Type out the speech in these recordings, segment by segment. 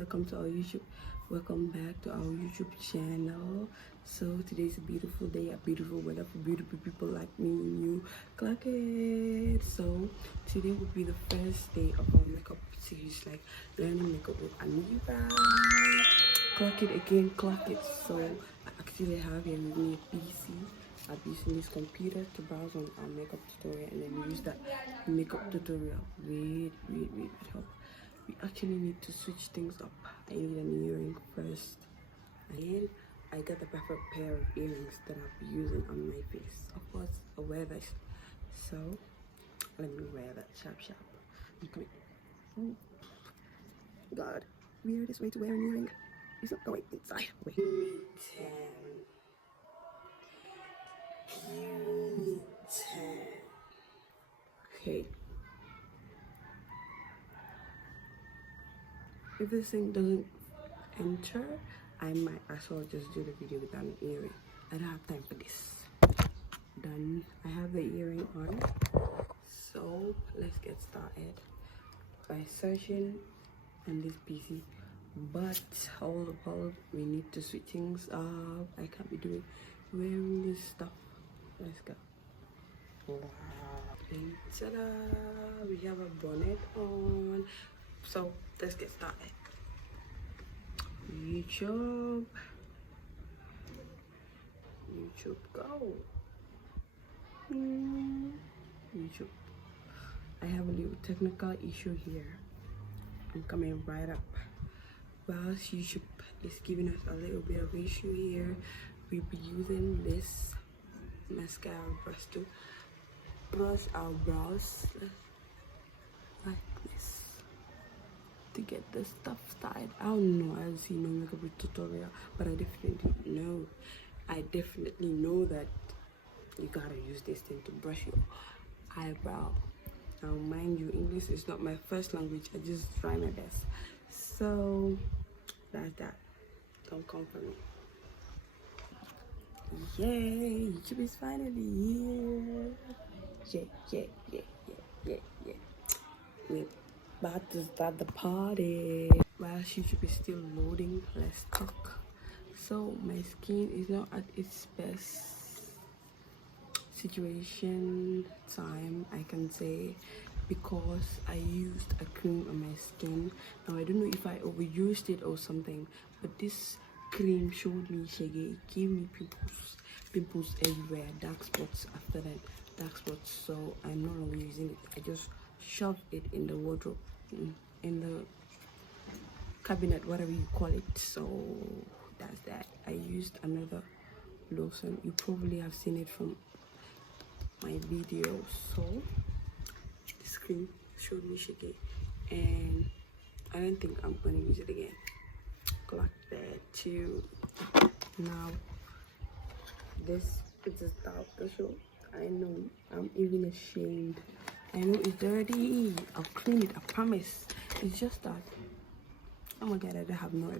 welcome to our YouTube. Welcome back to our YouTube channel. So today's a beautiful day, a beautiful weather for beautiful people like me and you. Clock it. So today will be the first day of our makeup series, like learning makeup with Amirah. Clock it again, clock it. So I actually have here with me a PC. I'll be using this computer to browse on our makeup tutorial and then use that makeup tutorial. Wait, help. We actually need to switch things up. I need an earring first. And I got the perfect pair of earrings that I'll be using on my face. Of course, I'll wear this. So let me wear that sharp. I'm coming. Oh, God, weirdest way to wear an earring. It's not going inside. Wait. Okay. If this thing doesn't enter, I might as well just do the video without an earring. I don't have time for this. Done. I have the earring on. So let's get started by searching on this PC. But hold up, we need to switch things up. I can't be wearing this stuff. Let's go. Wow. And ta-da! We have a bonnet on. So let's get started. YouTube, go. YouTube. I have a little technical issue here. I'm coming right up. Whilst YouTube is giving us a little bit of issue here, we'll be using this mascara brush to brush our brows like this to get the stuff started. I don't know, I've seen no makeup tutorial, but I definitely know that you gotta use this thing to brush your eyebrow. Now mind you, English is not my first language. I just try my best. So that's that. Don't come for me. Yay, YouTube is finally here. Yeah. We're about to start the party. While YouTube is still loading, let's talk. So my skin is not at its best situation time, I can say, because I used a cream on my skin. Now I don't know if I overused it or something, but this cream showed me shaggy. It gave me pimples everywhere, dark spots after that, so I'm not really using it. I just shoved it in the wardrobe, in the cabinet, whatever you call it. So that's that. I used another lotion. You probably have seen it from my video. So this cream showed me shaky and I don't think I'm gonna use it again. Clock that too. Now this is just out the show. I know, I'm even ashamed. I know it's dirty. I'll clean it, I promise. It's just that, oh my god, I don't have no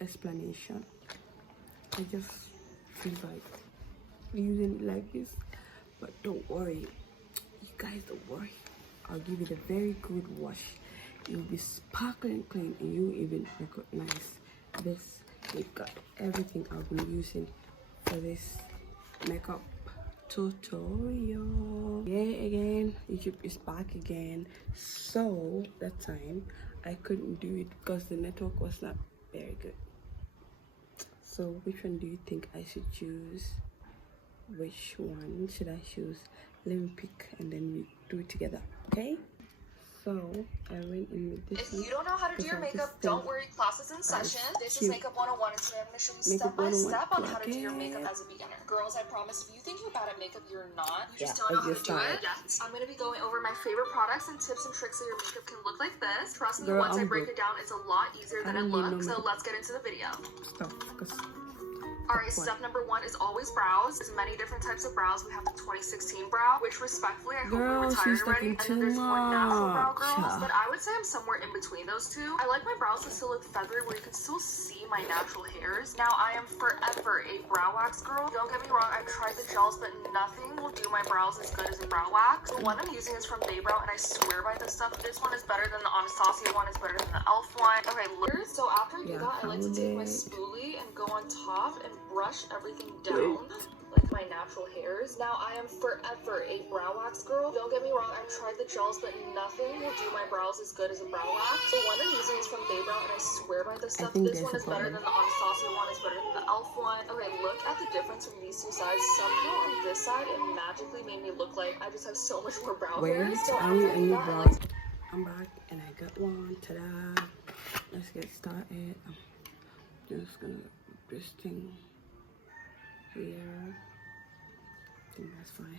explanation. I just feel like using it like this. But don't worry, you guys, don't worry. I'll give it a very good wash. It will be sparkling clean and you even recognize this. We've got everything I've been using for this makeup tutorial. Yeah, again, YouTube is back again. So that time I couldn't do it because the network was not very good. So which one do you think I should choose? Which one should I choose? Let me pick and then we do it together, okay? So I went in with this. If you don't know how to do your makeup, don't worry, class is in session. This is Makeup 101, and today I'm going to show you step by step on how to do your makeup as a beginner. Girls, I promise, if you think you're bad at makeup, you're not. You just don't know how to do it yet. I'm going to be going over my favorite products and tips and tricks so your makeup can look like this. Trust me, once I break it down, it's a lot easier than it looks. So let's get into the video. Stop, focus. Alright, step number 1 is always brows. There's many different types of brows. We have the 2016 brow, which respectfully I hope we're retired already. And then there's more natural brow girls, but I would say I'm somewhere in between those two. I like my brows to still look feathery where you can still see my natural hairs. Now I am forever a brow wax girl. Don't get me wrong, I've tried the gels, but nothing will do my brows as good as a brow wax. The one I'm using is from Baybrow, and I swear by this stuff. This one is better than the Anastasia one, is better than the e.l.f. one. Okay, so after I do that, I like to take my spoolie and go on top and brush everything down like my natural hairs. Now I am forever a brow wax girl. Don't get me wrong, I've tried the gels, but nothing will do my brows as good as a brow wax. The one I'm using is from Baybrow, and I swear by this stuff. This one is better than the Anastasia one, is better than the e.l.f. one. Okay, look at the difference from these two sides. Somehow on this side, it magically made me look like I just have so much more brow hair. So I need a new brows. I'm back and I got one. Ta-da! Let's get started. I'm just gonna do this thing here. I think that's fine.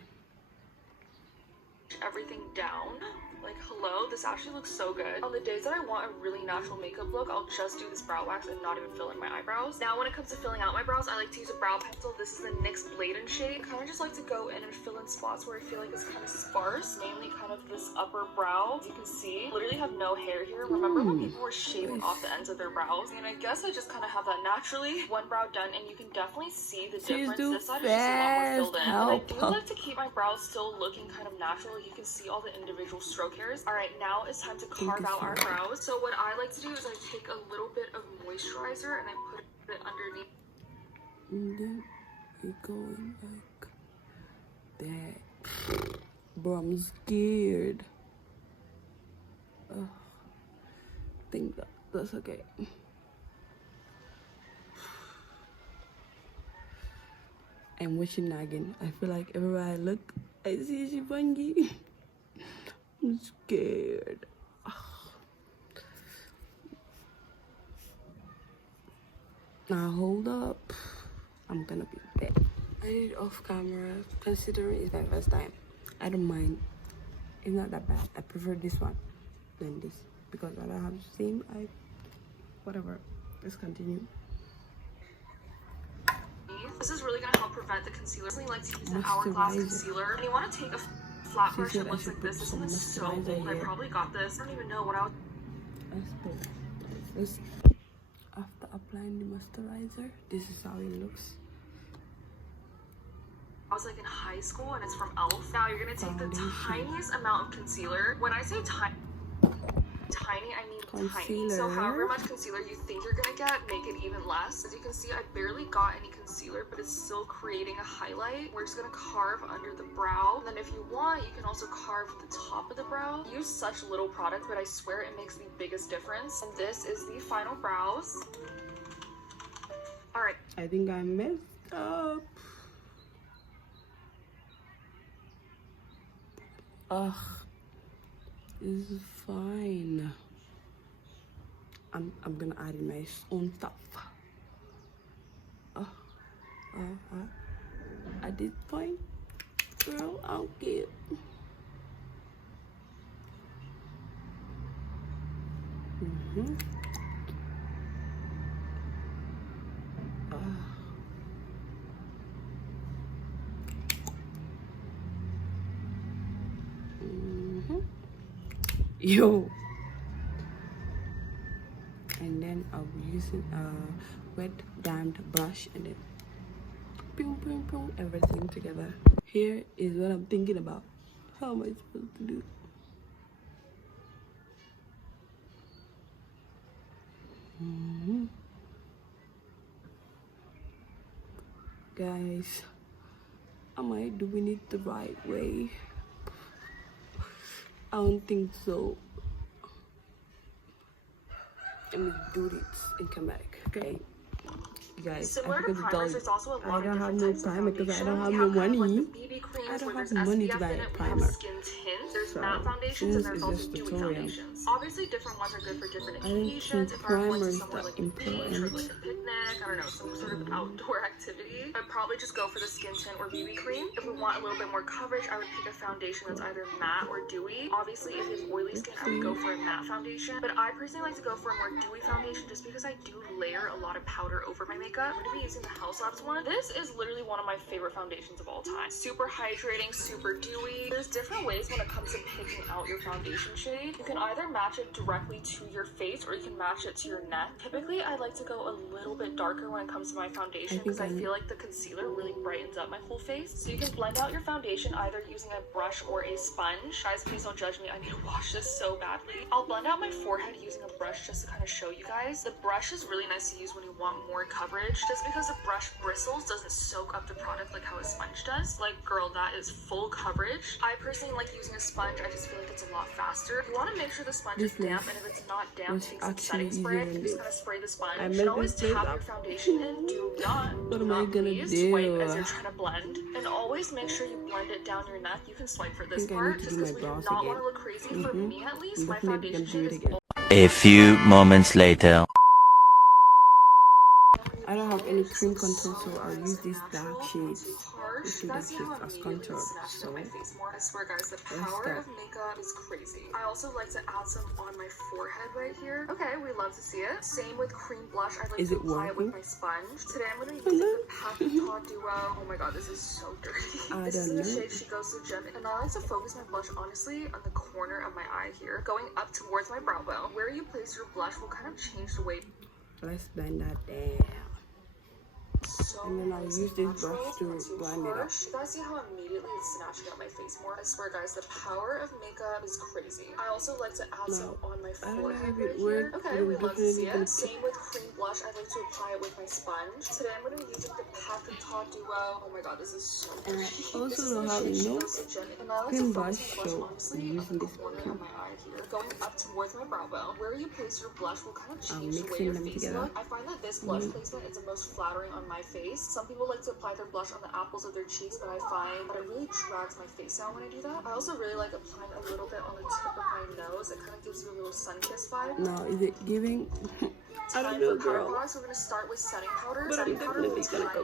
Everything down. Like, hello, this actually looks so good. On the days that I want a really natural makeup look, I'll just do this brow wax and not even fill in my eyebrows. Now when it comes to filling out my brows, I like to use a brow pencil. This is the NYX Bladen shade. I kind of just like to go in and fill in spots where I feel like it's kind of sparse, mainly kind of this upper brow. As you can see, literally have no hair here. Remember when people were shaving off the ends of their brows? And I guess I just kind of have that naturally. One brow done, and you can definitely see the difference. This side is just a lot more filled in. And I do like to keep my brows still looking kind of natural. You can see all the individual stroke hairs. All right, now it's time to carve out our brows. So what I like to do is I take a little bit of moisturizer and I put it underneath. And then it going like that. Bro, I'm scared. I think that's okay. I'm wishing nagging. I feel like everywhere I look, I see Shivangi. I'm scared. Now hold up. I'm gonna be back. I did it off camera, considering it's my first time. I don't mind. It's not that bad. I prefer this one than this because I don't have the same. Whatever. Let's continue. This is really gonna help prevent the concealer. I like to use the Hourglass concealer, and you want to take a flat brush that looks like this. This one is so old. I probably got this. I don't even know what I was. After applying the moisturizer, this is how it looks. I was like in high school, and it's from e.l.f. Now you're gonna take the tiniest amount of concealer. When I say tiny, I mean tiny. So however much concealer you think you're gonna get, make it even less. As you can see, I barely got any concealer, but it's still creating a highlight. We're just gonna carve under the brow. And then if you want, you can also carve the top of the brow. I use such little product, but I swear it makes the biggest difference. And this is the final brows. All right. I think I messed up. Ugh. This is fine. I'm gonna add in my own stuff. At this point, girl, I don't care. Yo. And then I'll be using a wet damp brush and then boom, boom, boom, everything together. Here is what I'm thinking about. How am I supposed to do? Guys, am I doing it the right way? I don't think so. Let me do this and come back, okay? Guys, similar to primers, there's also a lot I don't of have different no types of primer because I don't have foundations. no money. Like the BB creams, I don't where have there's money SPF to buy in a it, we primer. have skin tints, there's So, matte foundations, and there's this also is just dewy tutorial. foundations. Obviously, different ones are good for different I don't occasions. think If I'm going to primers somewhere that like a beach or important. like a picnic, I I don't know, some sort of outdoor activity, I'd probably just go for the skin tint or BB cream. If we want a little bit more coverage, I would pick a foundation that's either matte or dewy. Obviously, if you have oily skin, I would go for a matte foundation, but I personally like to go for a more dewy foundation just because I do layer a lot of powder over my makeup. I'm going to be using the House Labs one. This is literally one of my favorite foundations of all time. Super hydrating, super dewy. There's different ways when it comes to picking out your foundation shade. You can either match it directly to your face or you can match it to your neck. Typically, I like to go a little bit darker when it comes to my foundation because I feel like the concealer really brightens up my whole face. So you can blend out your foundation either using a brush or a sponge. Guys, please don't judge me. I need to wash this so badly. I'll blend out my forehead using a brush just to kind of show you guys. The brush is really nice to use when you want more coverage just because the brush bristles doesn't soak up the product like how a sponge does. Like, girl, that is full coverage. I personally like using a sponge. I just feel like it's a lot faster. You want to make sure the sponge is damp, and if it's not damp, take some setting spray. Just kind of spray the sponge. And always tap your foundation in. Do not swipe as you're trying to blend. And always make sure you blend it down your neck. You can swipe for this part just because we do not want to look crazy. For me at least, my foundation shade is a few moments later. I don't have any cream contour, so I'll use these dark shades. This is the shades as contour. So I swear, guys, the power of makeup is crazy. I also like to add some on my forehead right here. Okay, we love to see it. Same with cream blush. I like to apply it with my sponge. Today I'm going to use the Pack Duo. Oh my god, this is so dirty. This is in the shade She Goes So Gem, and I like to focus my blush honestly on the corner of my eye here, going up towards my brow bone. Where you place your blush will kind of change the way. Let's blend that down. And then I'll use this brush to blend it up. You guys see how immediately it's snatching out my face more? I swear, guys, the power of makeup is crazy. I also like to add some on my forehead right here. Okay, we love to see it. Same with cream blush. I like to apply it with my sponge. Today I'm going to be using the Pack Duo. Oh my god, this is so good. I also know how to use cream blush, so I'm using this corner of my eye here, going up towards my brow bone. Where you place your blush will kind of change the way your face looks. I find that this blush placement is the most flattering on my face. Some people like to apply their blush on the apples of their cheeks, but I find that it really drags my face out when I do that. I also really like applying a little bit on the tip of my nose. It kind of gives you a little sun-kissed vibe. No, is it giving? I don't know, girl. So we're going to start with setting powder. But I'm definitely going to go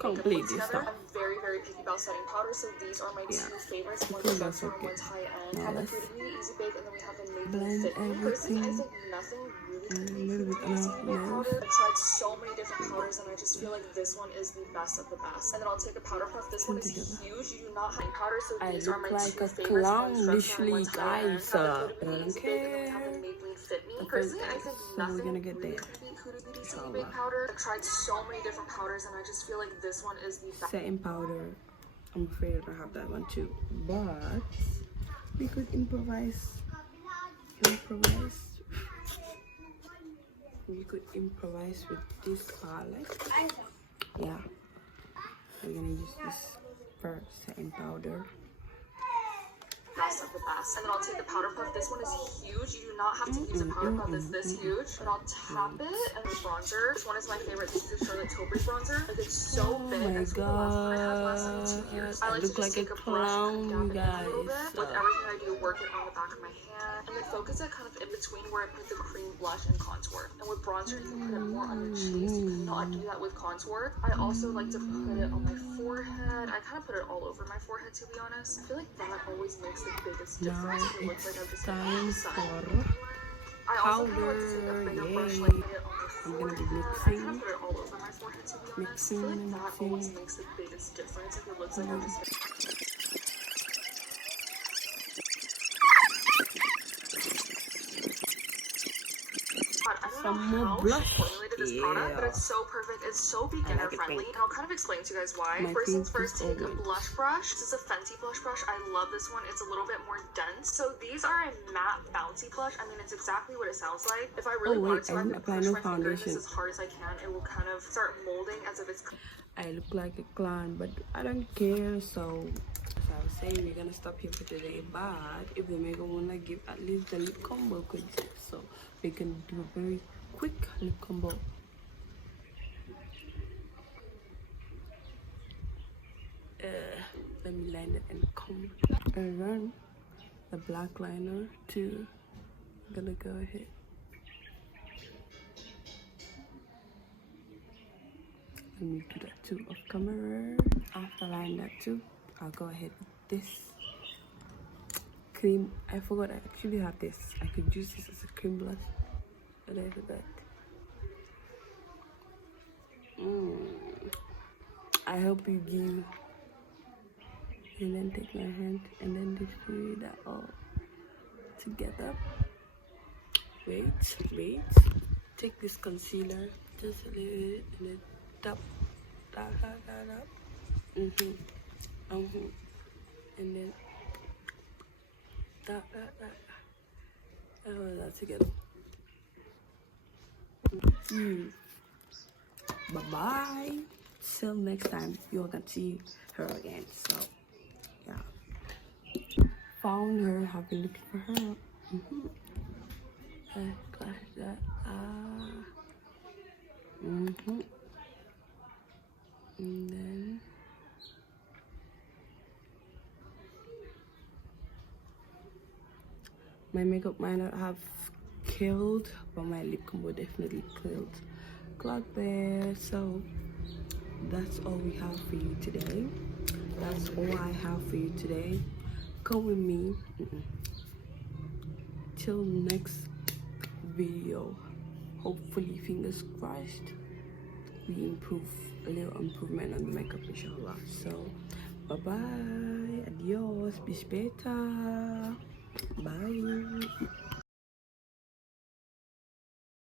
complete this stuff. I'm very, very picky about setting powder, so these are my two favorites. One's luxury and one's high-end. And the Fruity Beauty Easy Bake, and then we have the Maybelline Fit Me. Personally, I think nothing really competes with Easy Bake powder. I've tried so many different powders, and I just feel like this one is the best of the best. And then I'll take a powder puff. This one is huge. You do not have powder, so these are my two favorites. One's drugstore and one's high-end. The Fruity Beauty Easy Bake, and then we have the Maybelline Fit Me. Personally, I think nothing really can beat Huda Beauty's Easy Bake powder. I've tried so many different powders, and I just feel like this one is the best. Setting powder. I'm afraid I don't have that one too, but we could improvise. We could improvise with this palette. Yeah, we're gonna use this for setting powder. Best of the best. And then I'll take the powder puff. This one is huge. You do not have to use a powder puff that's this huge. But I'll tap it. And the bronzer. This one is my favorite. This is the Charlotte Tilbury bronzer. Like, it's so big. Oh my It's the last one I had last 2 years. I like look to just like take a a brush and clown, dab it in a little guys. bit. With everything I do, work it on the back of my hand. And then focus it kind of in between where I put the cream blush and contour. And with bronzer, you can put it more on your cheeks. You cannot do that with contour. I also like to put it on my forehead. I kind of put it all over my forehead, to be honest. I feel like that always makes the biggest difference. Now it looks like I'm just time for powder. Yay! I'm gonna be mixing, I put it all over my forehead, to be honest. I feel like that always makes the biggest difference. Like, it looks like I'm just some more blush. This product, but it's so perfect. It's so beginner friendly. And I'll kind of explain to you guys why. First things first, take a blush brush. This is a Fenty blush brush. I love this one. It's a little bit more dense. So these are a matte bouncy blush. I mean, it's exactly what it sounds like. If I really wanted to, I can push my finger in this as hard as I can. It will kind of start molding as if it's. I look like a clown, but I don't care. So as I was saying, we're gonna stop here for today. But if the makeup wanna give at least the lip combo could do, so we can do a very quick lip combo. Let me line it and comb and run the black liner too. I'm gonna go ahead. Let me do that too off camera. After line that too, I'll go ahead with this cream. I forgot I actually have this. I could use this as a cream blush, but I forgot. I hope you give. And then take my hand and then distribute that all together. Wait. Take this concealer just a little bit and then tap. And then tap. All that together. Bye bye. Till next time, you all can see her again. So yeah, found her. Have been looking for her. Clash that. And then my makeup might not have killed, but my lip combo definitely killed. Clock there. So that's all we have for you today. That's all I have for you today. Come with me till next video. Hopefully, fingers crossed, we improve a little improvement on the makeup, inshallah. So bye bye, adios, bis später, bye.